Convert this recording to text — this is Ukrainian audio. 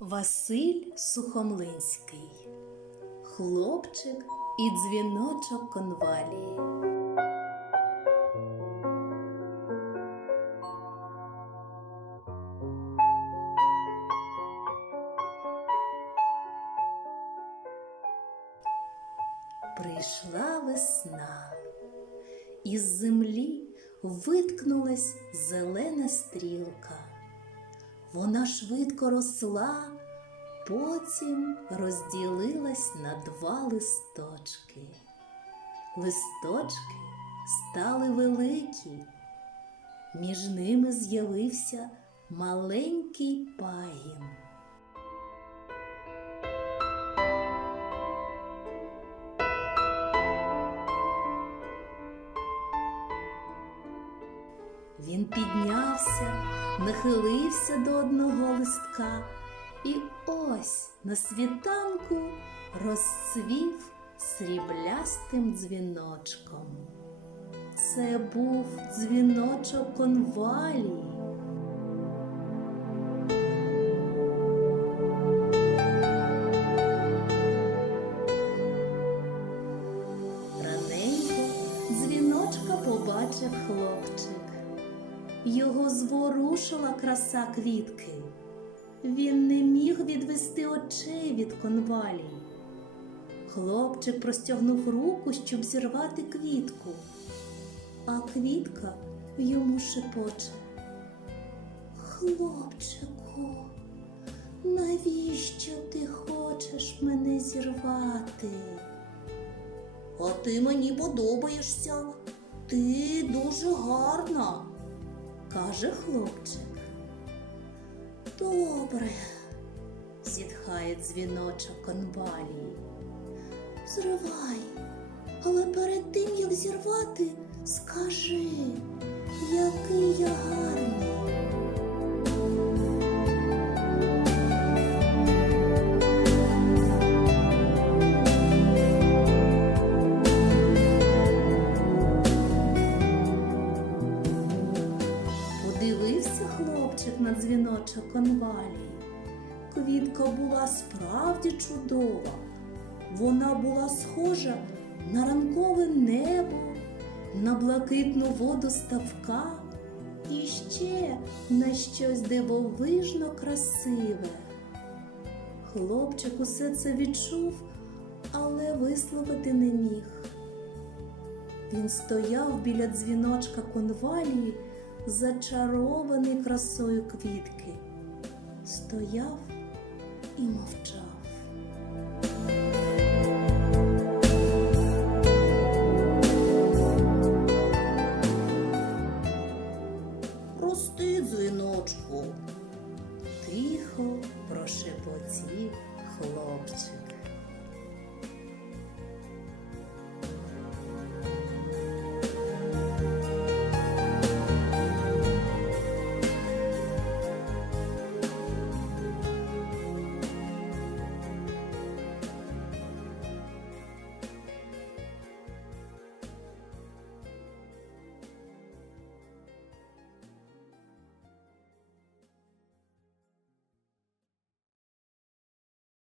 Василь Сухомлинський, хлопчик і дзвіночок конвалії. Прийшла весна, із землі виткнулась зелена стрілка. Вона швидко росла, потім розділилась на два листочки. Листочки стали великі, між ними з'явився маленький пагін. Він піднявся, нахилився до одного листка, і ось на світанку розцвів сріблястим дзвіночком. Це був дзвіночок конвалії. Раненько дзвіночка побачив хлопчик. Його зворушила краса квітки. Він не міг відвести очей від конвалії. Хлопчик простягнув руку, щоб зірвати квітку, а квітка йому шепоче. Хлопчику, навіщо ти хочеш мене зірвати? А ти мені подобаєшся. Ти дуже гарна, каже хлопчик. Добре, зітхає дзвіночок конвалії. Зривай, але перед тим, як зірвати, скажи, який я гарний. На дзвіночок конвалії. Квітка була справді чудова. Вона була схожа на ранкове небо, на блакитну воду ставка і ще на щось дивовижно красиве. Хлопчик усе це відчув, але висловити не міг. Він стояв біля дзвіночка конвалії, зачарований красою квітки. Стояв і мовчав. Прости, дзвіночку, тихо прошепотів хлопчик.